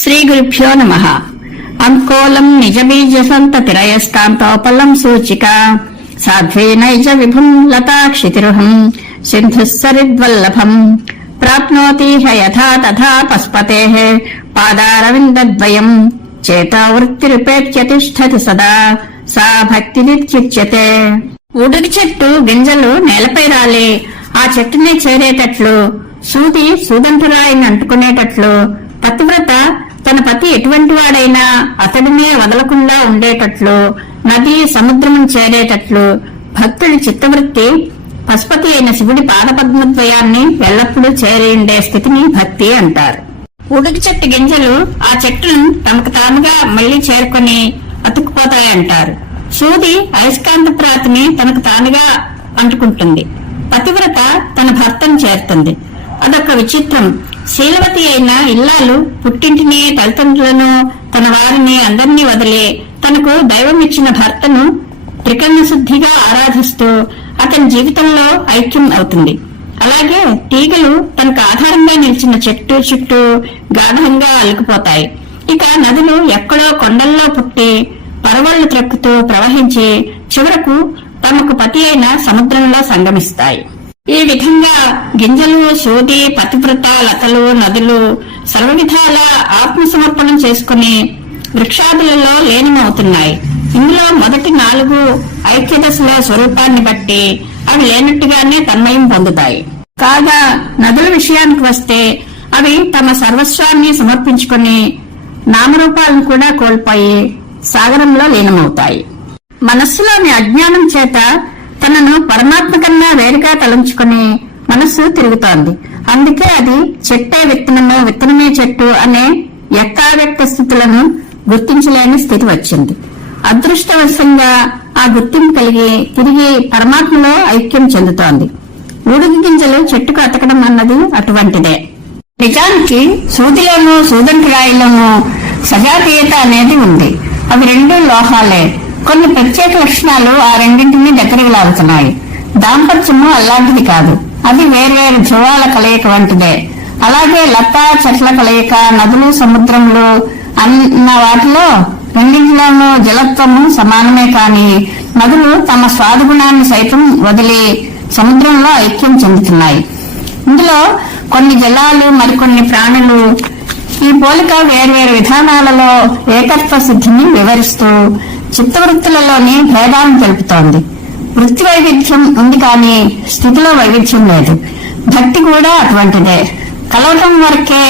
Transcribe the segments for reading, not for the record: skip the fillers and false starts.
శ్రీగురుభ్యో నమః. అంకోలం నిజబీజ సంతతిరయస్కాంతోపలం సూచిక సాధ్వేనైజ విభుం లతాక్షితిరుహం సింధుః సరిద్వల్లభం ప్రాప్నోతి యథా తథా పస్పతేః పాదారవిందద్వయం చేతావృత్తిరుపేత్య తిష్ఠతి సదా సా భక్తిరిత్యుచ్యతే. ఉడికి చెట్టు గింజలు నేలపై రాలి ఆ చెట్టునే చేరేటట్లు, సూది సూదంటురాయిని అంటుకునేటట్లు, పతివ్రత తన పతి ఎటువంటి వాడైనా అతడినే వదలకుండా ఉండేటట్లు, నది సముద్రమును చేరేటట్లు భక్తుడి చిత్తవృత్తి పశుపతి అయిన శివుడి పాదపద్మద్వయాన్ని ఎల్లప్పుడూ చేరి ఉండే స్థితిని భక్తి అంటారు. ఉడికి చెట్టు గింజలు ఆ చెట్టును తమకు తాముగా మళ్లీ చేరుకుని అతుక్కుపోతాయంటారు. సూది అయస్కాంత ప్రాతిని తనకు తానుగా అంటుకుంటుంది. పతివ్రత తన భర్తను చేరుతుంది. అదొక విచిత్రం. శీలవతి అయిన ఇల్లాలు పుట్టింటిని, తల్లిదండ్రులను, తన వారిని అందరినీ వదిలి తనకు దైవం ఇచ్చిన భర్తను త్రికరణ శుద్ధిగా ఆరాధిస్తూ అతని జీవితంలో ఐక్యం అవుతుంది. అలాగే తీగలు తనకు ఆధారంగా నిలిచిన చెట్టు చుట్టూ గాఢంగా అలుకుపోతాయి. ఇక నదులు ఎక్కడో కొండల్లో పుట్టి పరవళ్లు త్రక్కుతూ ప్రవహించి చివరకు తమకు పతి అయిన సముద్రంలో సంగమిస్తాయి. ఈ విధంగా గింజలు, సూది, పతివ్రత, లతలు, నదులు సర్వవిధాల ఆత్మసమర్పణం చేసుకుని వృక్షాదులలో లీనమవుతున్నాయి. ఇందులో మొదటి 4 ఐక్యదశల స్వరూపాన్ని బట్టి అవి లేనట్టుగానే తన్మయం పొందుతాయి. కాగా నదుల విషయానికి వస్తే అవి తమ సర్వస్వాన్ని సమర్పించుకుని నామరూపాలను కూడా కోల్పోయి సాగరంలో లీనమవుతాయి. మనస్సులోని అజ్ఞానం చేత తనను పరమాత్మ కన్నా వేరుగా తలంచుకుని మనస్సు తిరుగుతోంది. అందుకే అది చెట్టే విత్తనము, విత్తనమే చెట్టు అనే యథావ్యక్త స్థితులను గుర్తించలేని స్థితి వచ్చింది. అదృష్టవశంగా ఆ గుర్తింపు కలిగి తిరిగి పరమాత్మలో ఐక్యం చెందుతోంది. ఊడికి గింజలు చెట్టుకు అతకడం అన్నది అటువంటిదే. నిజానికి సూదిలోనూ సూదంటురాయిలోనూ సజాతీయత అనేది ఉంది. అవి 2 లోహాలే. కొన్ని ప్రత్యేక లక్షణాలు ఆ రెండింటినీ దగ్గరికి లాగుతున్నాయి. దాంపత్యము అలాంటిది కాదు. అది వేర్వేరు ధ్రువాల కలయిక వంటిదే. అలాగే లతా చెట్ల కలయిక, నదులు, సముద్రములు అన్న వాటిలో రెండింటిలోనూ జలత్వము సమానమే. కాని నదులు తమ స్వాదుగుణాన్ని సైతం వదిలి సముద్రంలో ఐక్యం చెందుతున్నాయి. ఇందులో కొన్ని జలాలు, మరికొన్ని ప్రాణులు. ఈ పోలిక వేర్వేరు విధానాలలో ఏకత్వ సిద్ధిని వివరిస్తూ చిత్తవృత్తులలోని భేదాలను తెలుపుతోంది. వృత్తి వైవిధ్యం ఉంది కానీ స్థితిలో వైవిధ్యం లేదు. భక్తి కూడా అటువంటిదే. కలవటం వరకే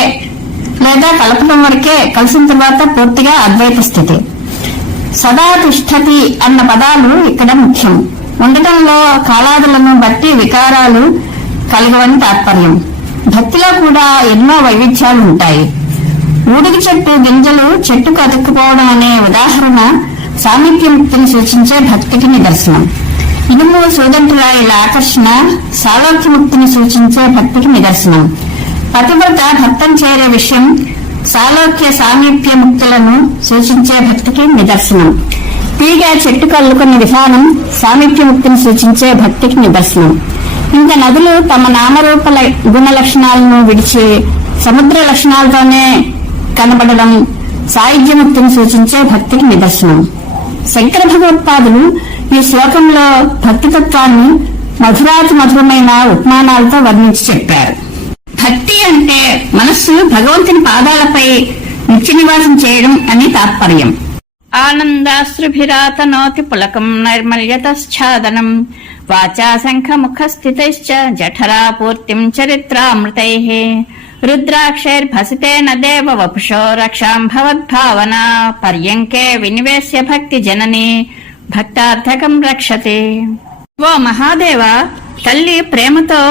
లేదా కలపడం వరకే, కలిసిన తర్వాత పూర్తిగా అద్వైత స్థితి. సదా తిష్ఠతి అన్న పదాలు ఇక్కడ ముఖ్యం. ఉండటంలో కాలాదులను బట్టి వికారాలు కలగవని తాత్పర్యం. భక్తిలో కూడా ఎన్నో వైవిధ్యాలు ఉంటాయి. ఊడికి చెట్టు గింజలు చెట్టుకు అతుక్కుపోవడం అనే ఉదాహరణ సామీప్యముక్తిని సూచించే భక్తికి నిదర్శనం. ఇనుము, సూదంటురాయిల ఆకర్షణ సాలోక్యముక్తిని సూచించే భక్తికి నిదర్శనం. పతివ్రత భర్తను చేరే విషయం సాలోక్య సామీప్య ముక్తులను సూచించే భక్తికి నిదర్శనం. తీగ చెట్టుకు అల్లుకున్న విధానం సామీప్యముక్తిని సూచించే భక్తికి నిదర్శనం. ఇంకా నదులు తమ నామరూప గుణ లక్షణాలను విడిచి సముద్ర లక్షణాలతోనే కనబడడం సాయుధ్యముక్తిని సూచించే భక్తికి నిదర్శనం. శంకర భగవత్పాదులు ఈ శ్లోకంలో భక్తితత్వాన్ని మధురాతి మధురమైన ఉపమానాలతో వర్ణించి చెప్పారు. భక్తి అంటే మనస్సు భగవంతుని పాదాలపై నిత్య నివాసం చేయడం అని తాత్పర్యం. ఆనందాశ్రుభిరాతనోతి పులకం నైర్మల్యతశ్చాదనం వాచా శంఖ ముఖ స్థితైశ్చ జఠరా పూర్తిం చరిత్రామృతైః రుద్రాక్షైర్భసితేన దేవ వపుషో రక్షాం భవద్భావనా పర్యంకే వినివేశ్య భక్తి జనని భక్తార్థకం రక్షతే. ఓ మహాదేవ, తల్లి ప్రేమతో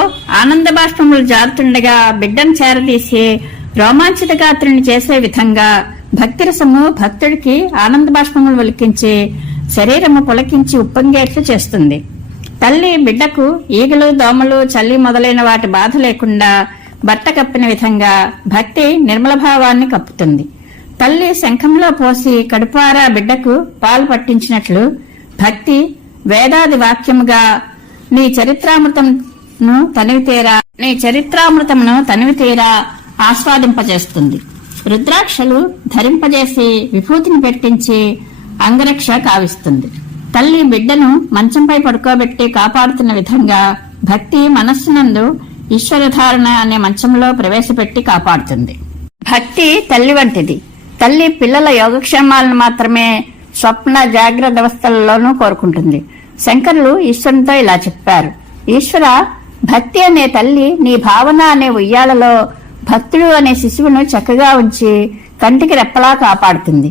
ఆనంద బాష్పములు జారుతుండగా బిడ్డను చేరదీసి రోమాంచిత గాత్రుని చేసే విధంగా భక్తిరసము భక్తుడికి ఆనంద బాష్పములు ఒలికించి శరీరము పులకించి ఉప్పొంగేట్లు చేస్తుంది. తల్లి బిడ్డకు ఈగలు, దోమలు, చల్లి మొదలైన వాటి బాధ లేకుండా బట్ట కప్పిన విధంగా భక్తి నిర్మల భావాన్ని కప్పుతుంది. తల్లి శంఖంలో పోసి కడుపారా బిడ్డకు పాలు పట్టించినట్లు భక్తి వేదాది వాక్యముగా నీ చరిత్రామృతమును తనివితీరా ఆస్వాదింపజేస్తుంది. రుద్రాక్షలు ధరింపజేసి విభూతిని పెట్టించి అంగరక్ష కావిస్తుంది. తల్లి బిడ్డను మంచంపై పడుకోబెట్టి కాపాడుతున్న విధంగా భక్తి మనస్సునందు ఈశ్వరధారణ అనే మంచంలో ప్రవేశపెట్టి కాపాడుతుంది. భక్తి తల్లి వంటిది. తల్లి పిల్లల యోగక్షేమాలను మాత్రమే స్వప్న జాగ్రత్త అవస్థలలోనూ కోరుకుంటుంది. శంకరులు ఈశ్వరునితో ఇలా చెప్పారు: ఈశ్వర, భక్తి అనే తల్లి నీ భావన అనే ఉయ్యాలలో భక్తుడు అనే శిశువును చక్కగా ఉంచి కంటికి రెప్పలా కాపాడుతుంది.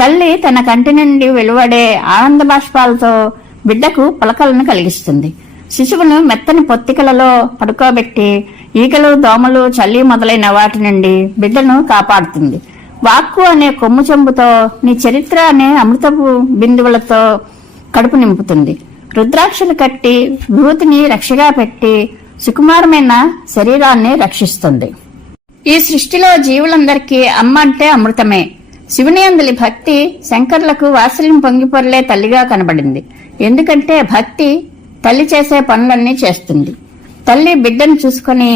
తల్లి తన కంటి నుండి వెలువడే ఆనంద బాష్పాలతో బిడ్డకు పలకలను కలిగిస్తుంది. శిశువును మెత్తని పొత్తికలలో పడుకోబెట్టి ఈగలు, దోమలు, చల్లి మొదలైన వాటి నుండి బిడ్డను కాపాడుతుంది. వాక్కు అనే కొమ్ము చెంబుతో నీ చరిత్ర అనే అమృతపు బిందువులతో కడుపు నింపుతుంది. రుద్రాక్షలు కట్టి విభూతిని రక్షగా పెట్టి సుకుమారమైన శరీరాన్ని రక్షిస్తుంది. ఈ సృష్టిలో జీవులందరికీ అమ్మ అంటే అమృతమే. శివుని అందలి భక్తి శంకర్లకు వాత్సల్యం పొంగిపొరలే తల్లిగా కనబడింది. ఎందుకంటే భక్తి తల్లి చేసే పనులన్నీ చేస్తుంది. తల్లి బిడ్డను చూసుకుని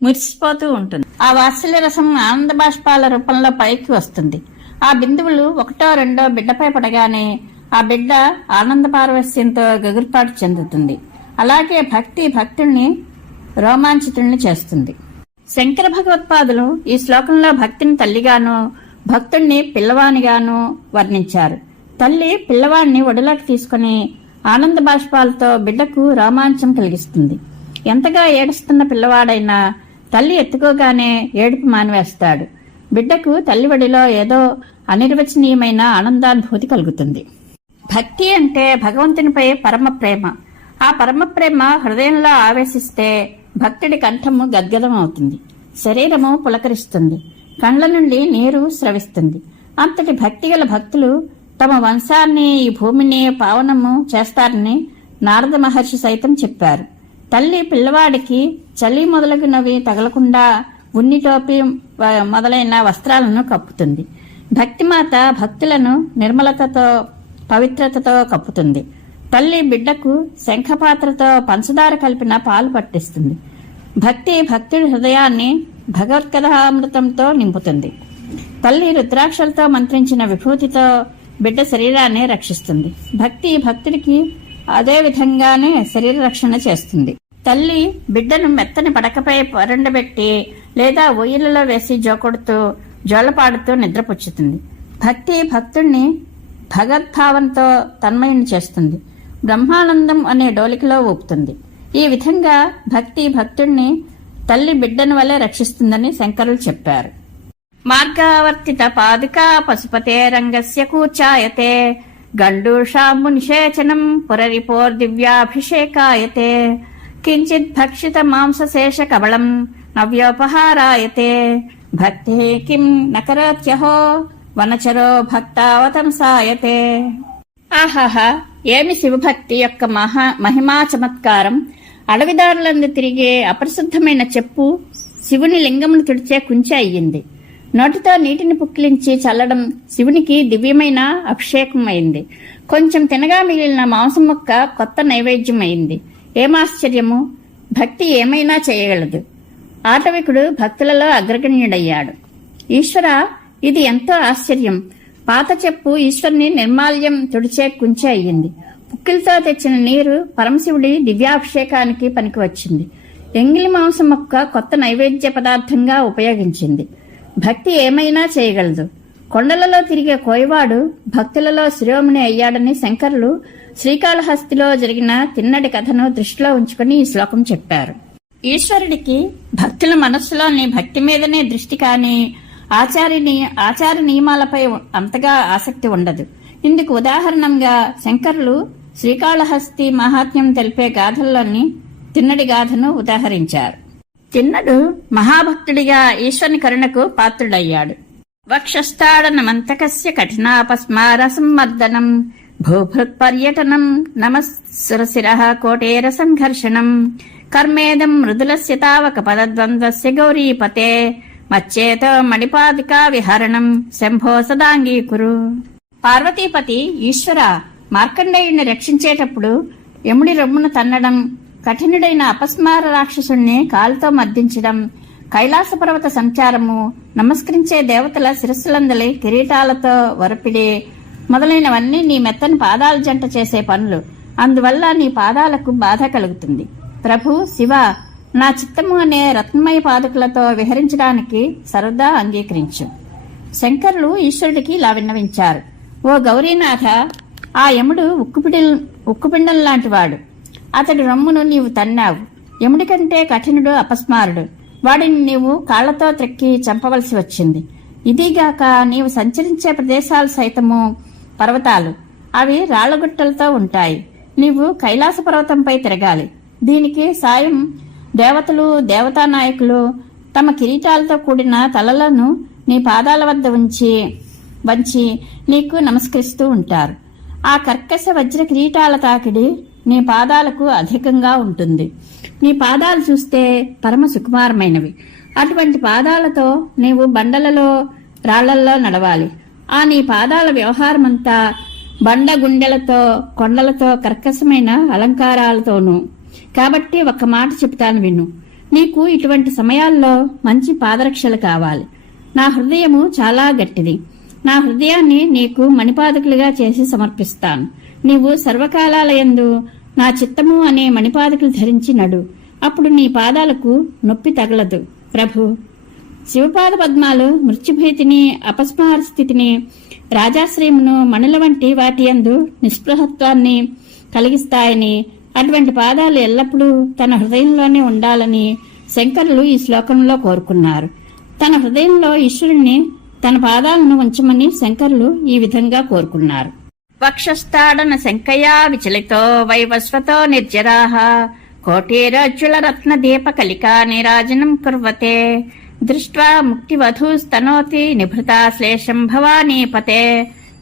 మురిసిపోతూ ఉంటుంది. ఆ వాత్సల్య రసం ఆనంద బాష్పాల రూపంలో పైకి వస్తుంది. ఆ బిందువులు ఒకటో రెండో బిడ్డపై పడగానే ఆ బిడ్డ ఆనంద పారవస్యంతో గగుర్పాటు చెందుతుంది. అలాగే భక్తి భక్తుల్ని రోమాంచితుల్ని చేస్తుంది. శంకర భగవత్పాదులు ఈ శ్లోకంలో భక్తిని తల్లిగాను భక్తుణ్ణి పిల్లవానిగాను వర్ణించారు. తల్లి పిల్లవాడిని ఒడిలోకి తీసుకుని ఆనంద బాష్పాలతో బిడ్డకు రోమాంచం కలిగిస్తుంది. ఎంతగా ఏడుస్తున్న పిల్లవాడైనా తల్లి ఎత్తుకోగానే ఏడుపు మానివేస్తాడు. బిడ్డకు తల్లి ఒడిలో ఏదో అనిర్వచనీయమైన ఆనందానుభూతి కలుగుతుంది. భక్తి అంటే భగవంతునిపై పరమ ప్రేమ. ఆ పరమ ప్రేమ హృదయంలో ఆవేశిస్తే భక్తుడి కంఠము గద్గదం అవుతుంది, శరీరము పులకరిస్తుంది, కండ్ల నుండి నీరు స్రవిస్తుంది. అంతటి భక్తిగల భక్తులు తమ వంశాన్ని, ఈ భూమిని పావనము చేస్తారని నారద మహర్షి సైతం చెప్పారు. తల్లి పిల్లవాడికి చలి మొదలగునవి తగలకుండా ఉన్ని టోపీ మొదలైన వస్త్రాలను కప్పుతుంది. భక్తిమాత భక్తులను నిర్మలతతో, పవిత్రతతో కప్పుతుంది. తల్లి బిడ్డకు శంఖపాత్రతో పంచదార కలిపిన పాలు పట్టిస్తుంది. భక్తి భక్తుడి హృదయాన్ని భగవద్గదామృతంతో నింపుతుంది. తల్లి రుద్రాక్షలతో మంత్రించిన విభూతితో బిడ్డ శరీరాన్ని రక్షిస్తుంది. భక్తి భక్తుడికి అదే విధంగానే శరీర రక్షణ చేస్తుంది. తల్లి బిడ్డను మెత్తని పడకపై పరుండబెట్టి లేదా ఒయ్యిలలో వేసి జోకొడుతూ జోలపాడుతూ నిద్రపుచ్చుతుంది. భక్తి భక్తుణ్ణి భగవద్భావంతో తన్మయుని చేస్తుంది. బ్రహ్మానందం అనే డోలికలో ఊపుతుంది. ఈ విధంగా భక్తి భక్తుణ్ణి తల్లి బిడ్డను వలె రక్షిస్తుందని శంకరులు చెప్పారు. మార్గావర్తిత పాదుకా పశుపతే రంగస్య కూర్చాయతే గండూషాంబు నిషేచనం పురరిపోర్దివ్యాభిషేకాయతే కించిత్ భక్షిత మాంసశేష కబళం నవ్యోపహారాయతే భక్తి కిం నకరోత్యహో వనచరో భక్తావతంసాయతే. ఆహాహా, ఏమి శివభక్తి యొక్క మహిమా చమత్కారం! అడవిదారులందు తిరిగే అపరిశుద్ధమైన చెప్పు శివుని లింగమును తుడిచే కుంచె అయ్యింది. నోటితో నీటిని పుక్కిలించి చల్లడం శివునికి దివ్యమైన అభిషేకం అయింది. కొంచెం తినగా మిగిలిన మాంసం ముక్క కొత్త నైవేద్యం అయింది. ఏమాశ్చర్యము! భక్తి ఏమైనా చేయగలదు. ఆటవికుడు భక్తులలో అగ్రగణ్యుడయ్యాడు. ఈశ్వర, ఇది ఎంతో ఆశ్చర్యం! పాత చెప్పు ఈశ్వరుని నిర్మాల్యం తుడిచే కుంచె అయ్యింది. పుక్కిలతో తెచ్చిన నీరు పరమశివుడి దివ్యాభిషేకానికి పనికి వచ్చింది. ఎంగిలి మాంసం మొక్క కొత్త నైవేద్య పదార్థంగా ఉపయోగించింది. భక్తి ఏమైనా చేయగలదు. కొండలలో తిరిగే కోయవాడు భక్తులలో శిరోమణి అయ్యాడని శంకరులు శ్రీకాళహస్తిలో జరిగిన తిన్నడి కథను దృష్టిలో ఉంచుకుని ఈ శ్లోకం చెప్పారు. ఈశ్వరుడికి భక్తుల మనస్సులోని భక్తి మీదనే దృష్టి కాని ఆచార నియమాలపై అంతగా ఆసక్తి ఉండదు. ఇందుకు ఉదాహరణంగా శంకరులు శ్రీకాళహస్తి మహాత్మ్యం తెలిపే గాథల్లోని తిన్నడి గాథను ఉదాహరించారు. తిన్నడు మహాభక్తుడిగా ఈశ్వరుని కరుణకు పాత్రుడయ్యాడు. వక్షస్థాడనమంతకస్య కఠినాపస్మార సంమర్దనం భూభృత్ పర్యటనం నమస్సురశిరః కోటేర సంఘర్షణం కర్మేదం మృదులస్య తావక పదద్వంద్వస్య గౌరీపతే మచ్చేతో మణిపాదికా విహరణం శంభో సదాంగీకురు. పార్వతీపతి ఈశ్వర, మార్కండేయుణ్ణి రక్షించేటప్పుడు యముడి రొమ్మును తన్నడం, కఠినుడైన అపస్మార రాక్షసుణ్ణి కాలుతో మర్దించడం, కైలాస పర్వత సంచారము, నమస్కరించే దేవతల శిరస్సులందలి కిరీటాలతో వరపిడి మొదలైనవన్నీ నీ మెత్తని పాదాల జంట చేసే పనులు. అందువల్ల నీ పాదాలకు బాధ కలుగుతుంది. ప్రభు శివ, నా చిత్తము అనే రత్నమయ పాదుకలతో విహరించడానికి సర్వదా అంగీకరించు. శంకరులు ఈశ్వరుడికి ఇలా విన్నవించారు. ఓ గౌరీనాథ, ఆ యముడు ఉక్కుపిండం లాంటివాడు. అతడి రొమ్మును నీవు తన్నావు. యముడి కంటే కఠినుడు, అపస్మారుడు. వాడిని నీవు కాళ్లతో త్రెక్కి చంపవలసి వచ్చింది. ఇదిగాక నీవు సంచరించే ప్రదేశాలు సైతము పర్వతాలు. అవి రాళ్లగుట్టలతో ఉంటాయి. నీవు కైలాస పర్వతంపై తిరగాలి. దీనికి సాయం దేవతలు, దేవతా నాయకులు తమ కిరీటాలతో కూడిన తలలను నీ పాదాల వద్ద వంచి నీకు నమస్కరిస్తూ ఉంటారు. ఆ కర్కశ వజ్ర కిరీటాల తాకిడి నీ పాదాలకు అధికంగా ఉంటుంది. నీ పాదాలు చూస్తే పరమ సుకుమారమైనవి. అటువంటి పాదాలతో నీవు బండలలో, రాళ్లల్లో నడవాలి. ఆ నీ పాదాల వ్యవహారమంతా బండ గుండెలతో, కొండలతో, కర్కశమైన అలంకారాలతోనూ. కాబట్టి ఒక్క మాట చెబుతాను విను. నీకు ఇటువంటి సమయాల్లో మంచి పాదరక్షలు కావాలి. నా హృదయము చాలా గట్టిది. నా హృదయాన్ని నీకు మణిపాదుకులుగా చేసి సమర్పిస్తాను. నీవు సర్వకాలాలయందు నా చిత్తము అనే మణిపాదుకులు ధరించి నడు. అప్పుడు నీ పాదాలకు నొప్పి తగలదు. ప్రభు, శివపాద పద్మాలు మృత్యుభీతిని, అపస్మార స్థితిని, రాజాశ్రయమును, మణుల వంటి వాటి యందు నిస్పృహత్వాన్ని కలిగిస్తాయని, అటువంటి పాదాలు ఎల్లప్పుడూ తన హృదయంలోనే ఉండాలని శంకరులు ఈ శ్లోకంలో కోరుకున్నారు. తన హృదయంలో ఈశ్వరుణ్ణి, తన పాదాలను ఉంచమని శంకరులు ఈ విధంగా కోరుకున్నారు. వక్షస్థాడన శంకయా విచలితో వైవస్వతో నిర్జరాః కోటిరజ్జుల రత్న దీప కలికా నీరాజనం కుర్వతే దృష్ట్వా ముక్తివధూస్తనోతి నిభృతా శ్లేషం భవానీపతే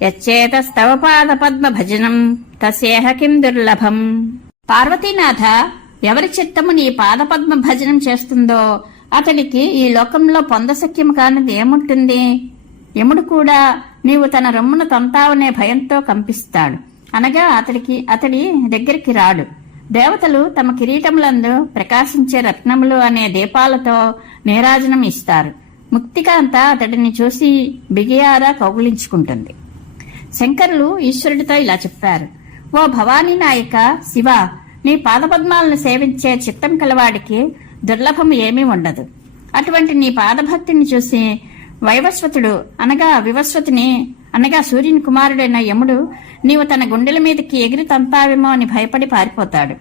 యచ్చేతస్తవ పాద పద్మ భజనం తస్యేహ కిం దుర్లభం. పార్వతీనాథ, ఎవరి చిత్తము నీ పాదపద్మ భజనం చేస్తుందో అతడికి ఈ లోకంలో పొందశక్యము కానిది ఏముంటుంది? యముడు కూడా నీవు తన రొమ్మును తంతావనే భయంతో కంపిస్తాడు. అనగా అతడి దగ్గరికి రాడు. దేవతలు తమ కిరీటములందు ప్రకాశించే రత్నములు అనే దీపాలతో నీరాజనం ఇస్తారు. ముక్తికాంత అతడిని చూసి బిగియారా కౌగులించుకుంటుంది. శంకరులు ఈశ్వరుడితో ఇలా చెప్పారు. ఓ భవానీ నాయక శివ, నీ పాదపద్మాలను సేవించే చిత్తం కలవాడికి దుర్లభము ఏమీ ఉండదు. అటువంటి నీ పాదభక్తిని చూసి వైవస్వతుడు అనగా వివస్వతిని అనగా సూర్యుని కుమారుడైన యముడు నీవు తన గుండెల మీదకి ఎగిరి తంతావేమో అని భయపడి పారిపోతాడు.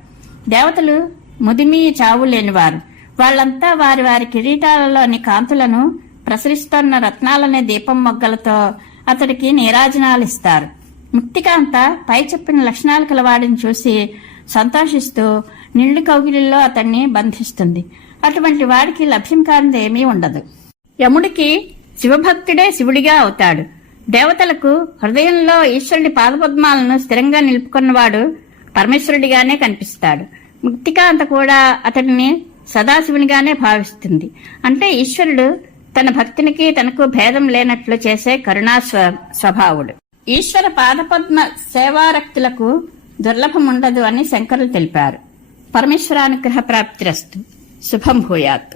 దేవతలు ముదిమి చావు లేనివారు. వాళ్లంతా వారి వారి కిరీటాలలోని కాంతులను ప్రసరిస్తున్న రత్నాలనే దీపం మొగ్గలతో అతడికి నీరాజనాలిస్తారు. ముక్తికాంత పై చెప్పిన లక్షణాలు కలవాడిని చూసి సంతోషిస్తూ నిండు కౌగిలిలో అతన్ని బంధిస్తుంది. అటువంటి వాడికి లభ్యం కానిది ఏమీ ఉండదు. యముడికి శివభక్తుడే శివుడిగా అవుతాడు. దేవతలకు హృదయంలో ఈశ్వరుడి పాదపద్మాలను స్థిరంగా నిలుపుకున్నవాడు పరమేశ్వరుడిగానే కనిపిస్తాడు. ముక్తికాంత కూడా అతడిని సదాశివునిగానే భావిస్తుంది. అంటే ఈశ్వరుడు తన భక్తునికి తనకు భేదం లేనట్లు చేసే కరుణా స్వభావుడు. ఈశ్వర పాదపద్మ సేవారక్తులకు దుర్లభముండదు అని శంకరులు తెలిపారు. పరమేశ్వరానుగ్రహ ప్రాప్తిరస్తు. శుభం భూయాత్.